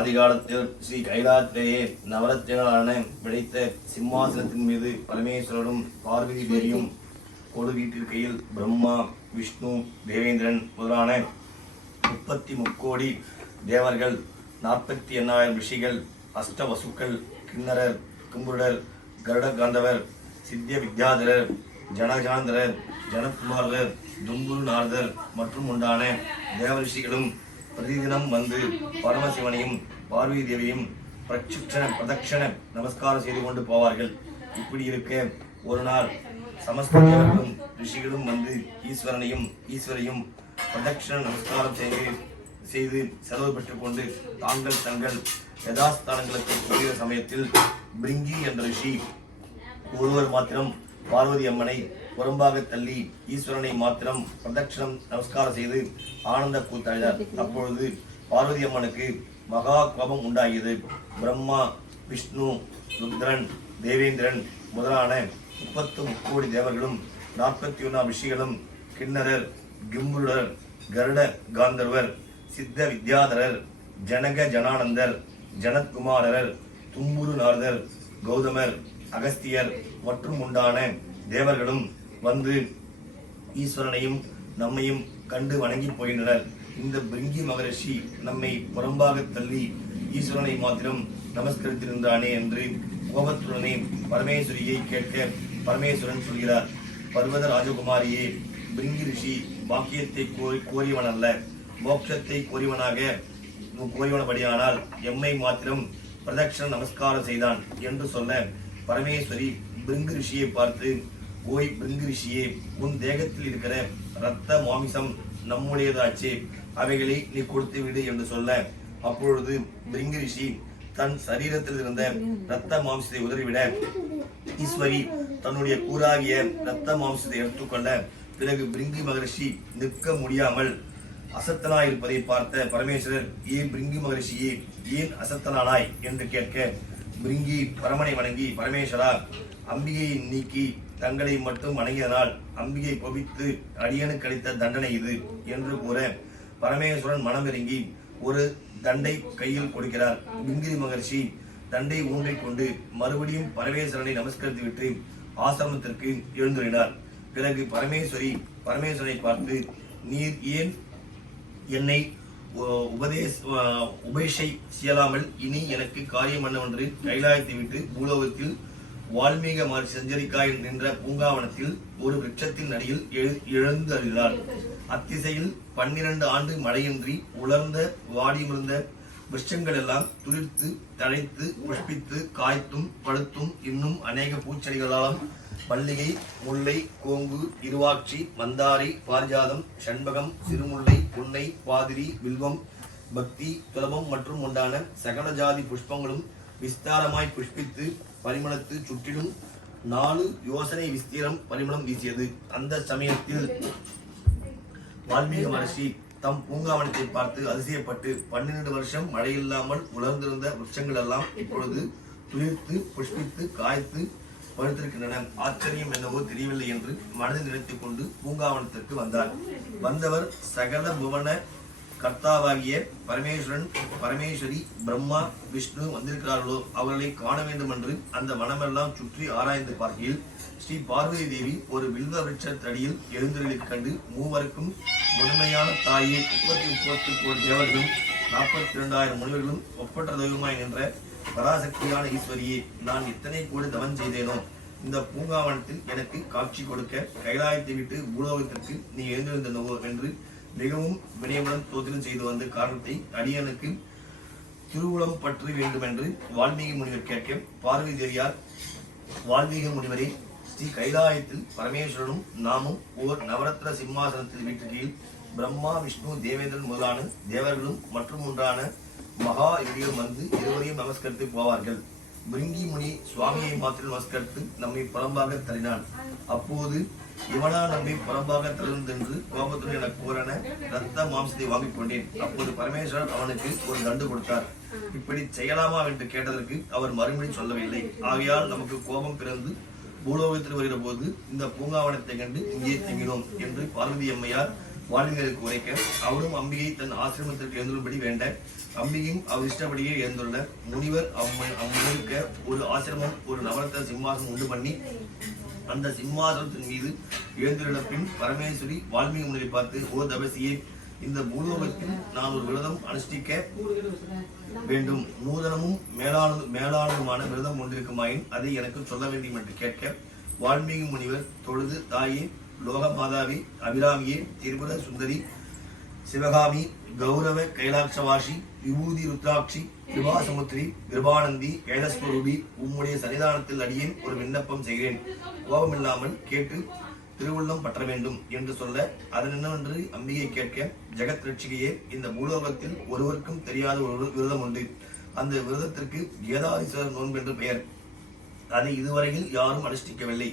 அதிகாலத்தில் ஸ்ரீ கைலாத்திலேயே நவரத்தினங்களான விடைத்த சிம்மாசனத்தின் மீது பரமேஸ்வரனும் பார்வதி தேவியும் கொடு வீட்டிற்கையில் பிரம்மா, விஷ்ணு, தேவேந்திரன் முதலான 33 தேவர்கள், 48,000 ரிஷிகள், அஷ்டவசுக்கள், கிண்ணரர், கும்புடர், கருடகாந்தவர், சித்திய வித்யாதரர், ஜனகாந்தரர், ஜனகுமாரர், தும்புரு நாரதர் மற்றும் உண்டான தேவரிஷிகளும் பிரதிதினம் வந்து பரமசிவனையும் பார்வதி தேவியும் பிரதட்சண நமஸ்காரம் செய்து கொண்டு போவார்கள். இப்படி இருக்க ஒரு நாள் சமஸ்த தேவர்களும் ரிஷிகளும் வந்து ஈஸ்வரையும் பிரதட்சண நமஸ்காரம் செய்து செலவு பெற்றுக் கொண்டு தங்கள் யதாஸ்தானங்களுக்கு போகிற சமயத்தில் பிரிங்கி என்ற ரிஷி ஒருவர் மாத்திரம் பார்வதி அம்மனை புறம்பாக தள்ளி ஈஸ்வரனை மாத்திரம் பிரதட்சணம் நமஸ்காரம் செய்து ஆனந்த கூத்தாடினார். அப்பொழுது பார்வதி அம்மனுக்கு மகா கோபம் உண்டாகியது. பிரம்மா, விஷ்ணு, ருத்ரன், தேவேந்திரன் முதலான 33 தேவர்களும், 41 ரிஷிகளும், கிண்ணரர், கிம்புருடர், கருட காந்தர்வர், சித்த வித்யாதரர், ஜனானந்தர், ஜனத்குமாரர், தும்புரு நாரதர், கௌதமர், அகஸ்தியர் மற்றும் உண்டான தேவர்களும் வந்து ஈஸ்வரனையும் நம்மையும் கண்டு வணங்கி போகின்றனர். இந்த பிரிங்கி மகரிஷி நம்மை புறம்பாக தள்ளி ஈஸ்வரனை மாத்திரம் நமஸ்கரித்திருந்தானே என்று கோபத்துடனே பரமேஸ்வரியை கேட்க பரமேஸ்வரன் சொல்கிறார், பர்வத ராஜகுமாரியே, பிரிங்கி ரிஷி பாக்கியத்தை கோரியவன் அல்ல, மோட்சத்தை கோரியவனபடியானால் எம்மை மாத்திரம் பிரதட்சண நமஸ்காரம் செய்தான் என்று சொல்ல பரமேஸ்வரி பிரிங்கு ரிஷியை பார்த்து, ஓய் பிரிங்கு ரிஷியே, உன் தேகத்தில் இருக்கிற இரத்த மாமிசம் நம்முடையதாச்சே, அவைகளை நீ கொடுத்து விடு என்று சொல்ல அப்பொழுது பிரிங்கு ரிஷி தன் சரீரத்தில் இருந்த இரத்த மாம்சத்தை உதறிவிட ஈஸ்வரி தன்னுடைய கூறாகிய இரத்த மாம்சத்தை எடுத்துக்கொள்ள பிறகு பிரிங்கி மகரிஷி நிற்க முடியாமல் அசத்தனாயிருப்பதை பார்த்த பரமேஸ்வரர், ஏன் பிரிங்கி மகரிஷியே, ஏன் அசத்தனானாய் என்று கேட்க பிரிங்கி பரமனை வணங்கி, பரமேஸ்வரா, அம்பிகையை நீக்கி தங்களை மட்டும் வணங்கியதனால் அம்பிகை கோபித்து அடியனுக்கு அளித்த தண்டனை இது என்று கூற பரமேஸ்வரன் மனமிறங்கி ஒரு தண்டை கையில் கொடுக்கிறார். பிரிங்கி மகர்ஷி தண்டை ஊன்றிக் கொண்டு மறுபடியும் பரமேஸ்வரனை நமஸ்கரித்து விட்டு ஆசிரமத்திற்கு எழுந்துள்ளார். பிறகு பரமேஸ்வரனை பார்த்து, நீர் ஏன் என்னை உபேஷை செய்யலாமல் இனி எனக்கு காரியம் என்னவென்று கைலாயத்தை விட்டு பூலோகத்தில் வால்மீக மகர்ஷி சஞ்சரிக்காய் நின்ற பூங்காவனத்தில் ஒரு விருட்சத்தின் அடியில் எழுந்து அறிந்தார். அத்திசையில் 12 ஆண்டு மழையின்றி உலர்ந்த வாடிமிருந்த விருட்சங்கள் எல்லாம் துளிர்த்து தழைத்து புஷ்பித்து காய்த்தும் பழுத்தும் இன்னும் அநேக பூச்செடிகளாலும் மல்லிகை, முல்லை, கோங்கு, இருவாட்சி, மந்தாரை, பாரிஜாதம், சண்பகம், சிறுமுல்லை, புன்னை, பாதிரி, வில்வம், பக்தி, துலபம் மற்றும் உண்டான சகல ஜாதி புஷ்பங்களும் விஸ்தாரமாய் புஷ்பித்து பரிமளத்து சுற்றிலும் 4 யோசனை விஸ்தீரம் பரிமளம் வீசியது. அந்த சமயத்தில் வால்மீக மகர்ஷி தம் பூங்காவனத்தை பார்த்து அதிசயப்பட்டு 12 வருஷம் மழையில்லாமல் உலர்ந்திருந்த விருட்சங்கள் எல்லாம் இப்பொழுது துளிர்த்து புஷ்பித்து காய்த்து படுத்திருக்கின்றன. ஆச்சரியம் என்னவோ தெரியவில்லை என்று மனதில் நினைத்துக் கொண்டு பூங்காவனத்திற்கு வந்தார். வந்தவர் சகல புவன கர்த்தாவாகிய பரமேஸ்வரி, பிரம்மா, விஷ்ணு வந்திருக்கிறார்களோ அவர்களை காண வேண்டும் என்று அந்த வனமெல்லாம் சுற்றி ஆராய்ந்து பார்க்கையில் ஸ்ரீ பார்வதி தேவி ஒரு வில்வ விருட்சத்தடியில் எழுந்தருளிக் கண்டு மூவருக்கும் முழுமையான தாயே, 33 தேவர்களும் 42,000 முனிவர்களும் ஒப்பற்ற தெய்வமாய் நின்ற பராசக்தியான ஈஸ்வரியே, நான் இத்தனை கோடி தவன் செய்தேனோ, இந்த பூங்காவனத்தில் எனக்கு காட்சி கொடுக்க கைலாயத்தை விட்டு பூலோகத்திற்கு நீ எழுந்திருந்தனவோ என்று மிகவும் வினயமுடன் தோத்திரம் செய்து வந்த காரணத்தை அடியனுக்கு திருவுளம் பற்றி வேண்டும் என்று வால்மீகி முனிவர் கேட்க பார்வதி தேவியார், வால்மீகி முனிவரே, ஸ்ரீ கைலாயத்தில் பரமேஸ்வரனும் நாமும் ஓர் நவரத்ன சிம்மாசனத்தில் வீட்டுக்கையில் பிரம்மா, விஷ்ணு, தேவேந்திரன் முதலான தேவர்களும் மற்றும் ஒன்றான மகா யோகியும் வந்து இருவரையும் நமஸ்கரித்து போவார்கள். பிரிங்கி முனி சுவாமியை மாத்திரம் நமஸ்கரித்து நம்மை புறம்பாக தள்ளினான். அப்போது இவனா நம்பி புறம்பாக தழுந்தென்று கோபத்துடன் என கூறன ரத்த மாம்சத்தை வாங்கிக் கொண்டேன். அப்போது பரமேஸ்வரன் அவனுக்கு ஒரு தண்டு கொடுத்தார். இப்படி செய்யலாமா என்று கேட்டதற்கு அவர் மறுமொழி சொல்லவில்லை. ஆகையால் நமக்கு கோபம் பிறந்து பூலோகத்தில் வருகிற போது இந்த பூங்காவனத்தை கண்டு இங்கே தங்கினோம் என்று பார்வதி அம்மையார் வால்மீகிக்கு உரைக்க அவரும் அம்பிகை தன் ஆசிரமத்திற்கு எழுந்துள்ளபடி வேண்ட அம்பிகையும் அவர் இஷ்டப்படியே எழுந்துள்ள முனிவர் அம்முனிக்க ஒரு ஆசிரமம் ஒரு நவரத்ன சிம்மாசனம் உண்டு பண்ணி அந்த சிம்மாசனத்தின் மீது எழுந்துள்ள பின் பரமேஸ்வரி வால்மீகி முனிவை பார்த்து, ஓ தபசியே, இந்த பூலோகத்தில் நான் ஒரு விரதம் அனுஷ்டிக்க வேண்டும். நூதனமும் மேலானதுமான விரதம் கொண்டிருக்குமாயின் அதை எனக்கு சொல்ல வேண்டும் என்று கேட்க வால்மீகி முனிவர் தொழுது, தாயே, லோகமாதாவி, அபிராமியே, திரிபுர சுந்தரி, சிவகாமி, கௌரவ கைலாட்சவாசி, விபூதி ருத்ராட்சி, கிருபாசமுத்திரி, கிருபானந்தி, கைலஸ்வரூபி, உம்முடைய சன்னிதானத்தில் அடியேன் ஒரு விண்ணப்பம் செய்கிறேன். கோபமில்லாமல் கேட்டு திருவுள்ளம் பற்ற வேண்டும் என்று சொல்ல, அதன் என்னவென்று அம்பிகை கேட்க, ஜெகத் ரட்சிகையே, இந்த பூலோகத்தில் ஒருவருக்கும் தெரியாத ஒரு விரதம் உண்டு. அந்த விரதத்திற்கு கேதாரீஸ்வரர் நோன்பு என்று பெயர். அதை இதுவரையில் யாரும் அனுஷ்டிக்கவில்லை.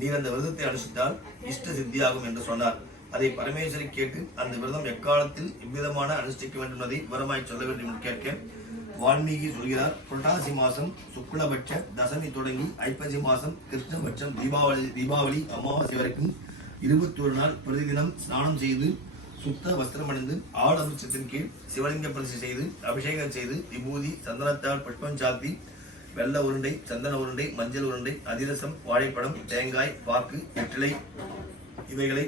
நீர் அந்த விரதத்தை அனுஷ்டித்தால் இஷ்ட சித்தியாகும் என்று சொன்னார். அதை பரமேஸ்வரி கேட்டு அந்த விரதம் எக்காலத்தில் இவ்விதமான அனுஷ்டிக்க வேண்டும் என்பதை விவரமாய் சொல்ல வேண்டும் என்று கேட்க வால்மீகி சொல்கிறார். புரட்டாசி மாசம் சுக்லபட்ச தசமி தொடங்கி ஐப்பசி மாசம் கிருஷ்ணபட்சம் தீபாவளி அமாவாசை வரைக்கும் 21 நாள் பிரதிதினம் ஸ்நானம் செய்து சுத்த வஸ்திரம் அணிந்து ஆள் அமிர்தத்தின் கீழ் சிவலிங்க பிரதிஷ்டை செய்து அபிஷேகம் செய்து விபூதி சந்தனத்தால் புஷ்பம் சாத்தி வெள்ள உருண்டை, சந்தன உருண்டை, மஞ்சள் உருண்டை, அதிரசம், வாழைப்பழம், தேங்காய், பாக்கு, வெற்றிலை இவைகளை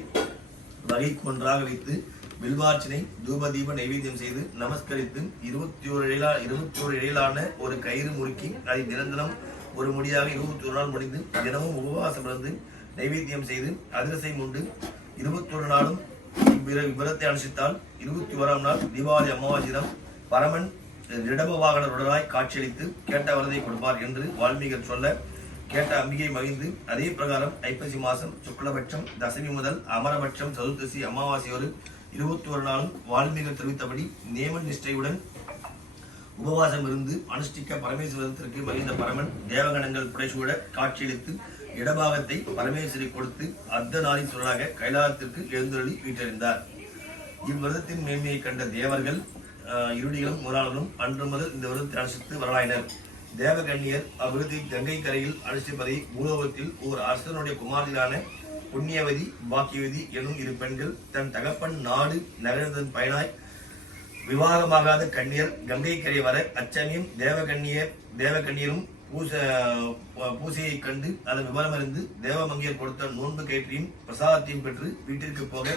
வகைக்கு ஒன்றாக வைத்து வில்வார்ச்சனை தூபதீப நைவேத்தியம் செய்து நமஸ்கரித்து 21 இழையிலான ஒரு கயிறு முறுக்கி அதை தினம் ஒரு முடியாக 21 நாள் முடிந்து தினமும் உபவாசம் இருந்து நைவேத்தியம் செய்து அதிரசம் உண்டு 21 நாளும் விரதத்தை அனுஷ்டித்தால் 21ஆம் நாள் தீபாவளி அமாவாசையிடம் பரமன் ரிடப வாகனருடனாய் காட்சியளித்து கேட்ட வரதை கொடுப்பார் என்று வால்மீகர் சொல்ல, கேட்ட அம்பிகை மகிழ்ந்து அதே பிரகாரம் ஐப்பசி மாசம் சுக்லபட்சம் தசமி முதல் அமரபட்சம் சதுர்தசி அமாவாசை ஒரு 21 நாளும் வால்மீகர் தெரிவித்தபடி நியம நிஷ்டையுடன் உபவாசம் இருந்து அனுஷ்டிக்க பரமேஸ்வரத்திற்கு மகிழ்ந்த பரமன் தேவகணங்கள் புடைசூழ காட்சியளித்து இடபாகத்தை பரமேஸ்வரி கொடுத்து அர்த்தநாரீஸ்வரராக கைலாயத்திற்கு எழுந்தருளி வீட்டறிந்தார். இவ்விரதத்தின் மேன்மையை கண்ட தேவர்கள் இருடிகளும் முதலாளர்களும் அன்று முதல் இந்த விரதத்தை அனுஷ்டித்து வரலாயினர். தேவகண்ணியர் அவ்விரதை கங்கை கரையில் அனுஷ்டிப்பதை பூலோகத்தில் ஓர் அரசனுடைய குமாரிலான புண்ணியவதி பாக்கியவதி எனும் 2 பெண்கள் தன் தகப்பன் நாடு நகர்ந்ததன் பயனாய் விவாகமாகாத கண்ணியர் கங்கை கரை வர அச்சமயம் தேவகண்ணியரும் பூசையை கண்டு அதன் விவரம் அறிந்து தேவமங்கியர் கொடுத்த நோன்பு கயிற்றையும் பிரசாதத்தையும் பெற்று வீட்டிற்கு போக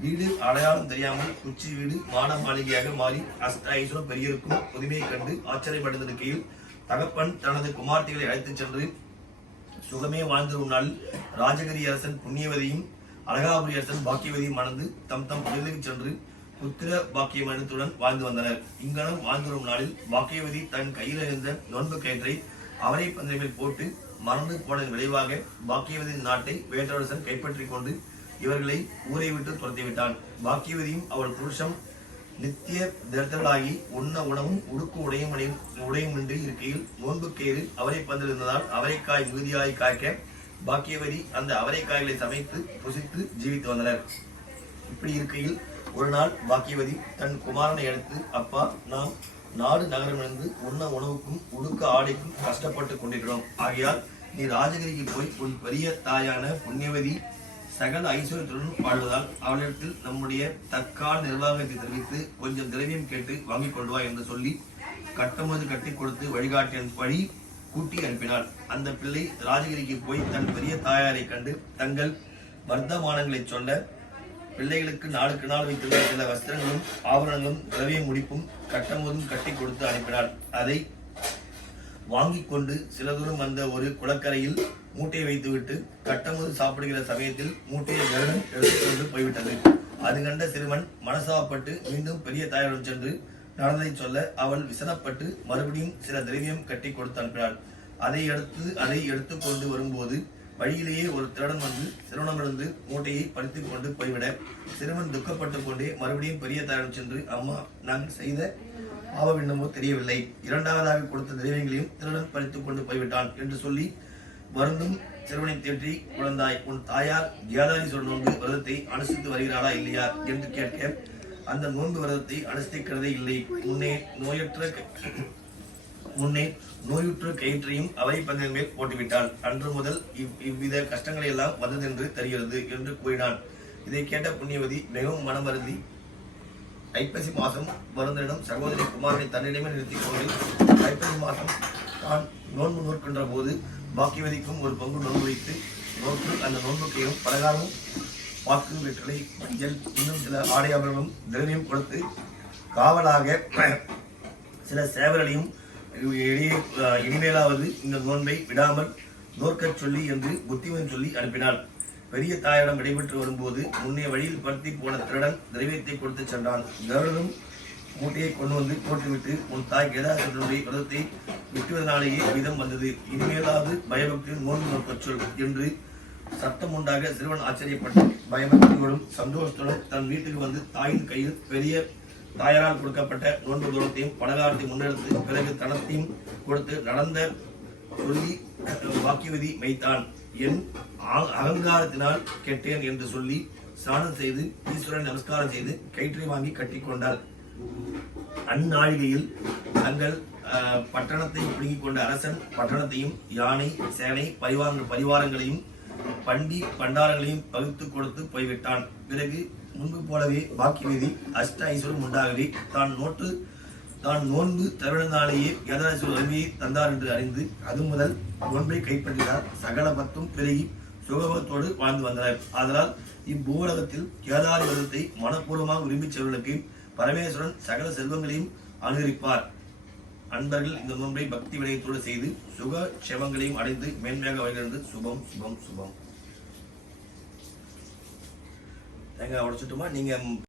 வீடு அடையாளம் தெரியாமல் உச்சி வீடு மான மாளிகையாக மாறி அஷ்ட ஐஸ்வரம் பெரியருக்கும் புதுமையை கண்டு ஆச்சரியப்பட்டிருக்கையில் தகப்பன் தனது குமார்த்திகளை அழைத்துச் சென்று சுகமே வாழ்ந்திருக்கும் நாளில் ராஜகிரி அரசன் புண்ணியவதியும் அழகாபுரி அரசன் பாக்கியவதியும் மணந்து தம் பகுதிக்கு சென்று புத்திர பாக்கியமனத்துடன் வாழ்ந்து வந்தனர். இங்கனம் வாழ்ந்திரும் நாளில் பாக்கியவதி தன் கையில் இருந்த நோன்பு கயிற்றை அவரை பந்தய மேல் போட்டு மறந்து போனதன் விளைவாக பாக்கியவதியின் நாட்டை வேற்றரசன் கைப்பற்றிக் கொண்டு இவர்களை ஊரை விட்டு துரத்திவிட்டான். பாக்கியவதியும் அவள் புருஷம் நித்திய தரித்திரர்களாகி உண்ண உணவும் உடுக்கு உடையுமின்றி இருக்கையில் நோன்பு கயிறு அவரை பந்தில் இருந்ததால் அவரைக்காய் மிகுதியாய் காய்க்க பாக்கியவதி அந்த அவரைக்காய்களை சமைத்து புசித்து ஜீவித்து வந்தனர். இப்படி இருக்கையில் ஒரு நாள் பாக்கியவதி தன் குமாரனை எடுத்து, அப்பா, நாம் நாடு நகரமிருந்து உண்ண உணவுக்கும் உடுக்க ஆடைக்கும் கஷ்டப்பட்டு கொண்டிருக்கிறோம். ஆகையால் நீ ராஜகிரிக்கு போய் உன் பெரிய தாயான புண்ணியவதி சகல ஐஸ்வர்யத்துடன் வாழ்வதால் அவளிடத்தில் நம்முடைய தற்கால நிர்வாகத்தை தெரிவித்து கொஞ்சம் திரவியம் கேட்டு வாங்கிக் கொள்வா என்று சொல்லி கட்டுமது கட்டி கொடுத்து வழி கூட்டி அனுப்பினாள். அந்த பிள்ளை ராஜகிரிக்கு போய் தன் பெரிய தாயாரை கண்டு தங்கள் வர்த்தமானங்களை சொல்ல பிள்ளைகளுக்கு நாளுக்கு நாள் வைத்திருந்த சில வஸ்திரங்களும் ஆபரணங்களும் திரவியம் முடிப்பும் கட்டமோதும் கட்டி கொடுத்து அனுப்பினாள். அதை வாங்கிக் கொண்டு சில தூரம் வந்த ஒரு குளக்கரையில் மூட்டையை வைத்துவிட்டு கட்டமுது சாப்பிடுகிற சமயத்தில் மூட்டையை கருடன் எடுத்துக்கொண்டு போய்விட்டது. அது கண்ட சிறுவன் மனசாப்பட்டு மீண்டும் பெரிய தாயுடன் சென்று நடந்ததை சொல்ல அவள் விசனப்பட்டு மறுபடியும் சில திரவியம் கட்டி கொடுத்து அனுப்பினாள். அதை எடுத்துக்கொண்டு வரும்போது வழியிலேயே ஒரு திருடன் வந்து சிறுவனிடமிருந்து மூட்டையை பறித்துக் கொண்டு போய்விட சிறுவன் துக்கப்பட்டு கொண்டே மறுபடியும் பெரிய தாயுடன் சென்று, அம்மா, நாங்கள் செய்த பாவம் தெரியவில்லை, 2வதாக கொடுத்த திரவியங்களையும் திருடன் பறித்துக் கொண்டு போய்விட்டான் என்று சொல்லி வருந்தும் சிறுவனை தேற்றி, குழந்தாய், உன் தாயார் கேதாரீஸ்வரர் நோன்பு விரதத்தை அனுஷ்டித்து வருகிறாளா இல்லையா என்று கேட்க, அந்த நோன்பு விரதத்தை அனுஷ்டிக்கிறதே இல்லை, முன்னே நோயுற்ற கயிற்றையும் அவை பந்தன் மேல் போட்டுவிட்டாள். அன்று முதல் இவ்வித கஷ்டங்களை எல்லாம் வந்ததென்று தெரிகிறது என்று கூறினான். இதை கேட்ட புண்ணியவதி மிகவும் மனம் வருந்தி ஐப்பசி மாதம் வருந்தனிடம் சகோதரி குமாரனை தன்னிடமே நிறுத்திக் கொண்டு ஐப்பசி மாதம் தான் நோன்பு நோக்கின்ற போது பாக்கியவதிக்கும் ஒரு பங்கு நோன்பு வைத்து நோக்கு அந்த நோன்புக்கையும் பலகாரமும் வாக்கு வெற்றலை மஞ்சள் இன்னும் சில ஆடையாபர்களும் திரவியம் கொடுத்து காவலாக சில சேவர்களையும் இனிமேலாவது இந்த நோன்பை விடாமல் நோக்கச் சொல்லி என்று புத்திமன் சொல்லி அனுப்பினாள். பெரிய தாயிடம் விடைபெற்று வரும்போது முன்னே வழியில் பருத்தி போன திருடன் திரவியத்தை கொடுத்து சென்றான். கருடனும் மூட்டையை கொண்டு வந்து போட்டுவிட்டு உன் தாய் கேதாசனுடைய விரதத்தை விட்டுவதனாலேயே விதம் வந்தது, இனிமேலாவது பயபக்தியில் நோன்பு நோக்கச் சொல் என்று சத்தம் உண்டாக சிறுவன் ஆச்சரியப்பட்டு பயபக்தியோடும் சந்தோஷத்துடன் தன் வீட்டுக்கு வந்து தாயின் கையில் பெரிய தாயாரால் கொடுக்கப்பட்ட நோன்பு தூரத்தையும் பலகாரத்தையும் முன்னெடுத்து பிறகு தனத்தையும் கொடுத்து நடந்த சொல்லி வாக்கியவதி வைத்தான். என் அகங்காரத்தினால் கெட்டேன் என்று சொல்லி ஸ்நானம் செய்து ஈஸ்வரன் நமஸ்காரம் செய்து கயிற்றை வாங்கி கட்டி கொண்டார். அந்நாழிகையில் தங்கள் பட்டணத்தை பிடுங்கிக் கொண்ட அரசன் பட்டணத்தையும் யானை சேனை பரிவாரங்களையும் பண்டி பண்டாரங்களையும் பகுத்து கொடுத்து போய்விட்டான். பிறகு முன்பு போலவே பாக்கியவதி அஷ்ட ஐஸ்வரம் உண்டாகவே தான் நோன்பு தருணனாலேயே கேதாரேஸ்வரர் வலிமையை தந்தார் என்று அறிந்து அது முதல் நோன்பை கைப்பற்றினார். சகல பத்தும் பெருகி சுகபத்தோடு வாழ்ந்து வந்தனர். அதனால் இப்பூலகத்தில் கேதாரி விரதத்தை மனப்பூர்வமாக விரும்பிச் செல்வர்களுக்கு பரமேஸ்வரன் சகல செல்வங்களையும் அனுகரிப்பார். அன்பர்கள் இந்த நோன்பை பக்தி வினயத்தோடு செய்து சுக சேவங்களையும் அடைந்து மேன்மையாக வருகிறது. சுபம் சுபம் சுபம். தேங்காய் உடைச்சிட்டுமா நீங்க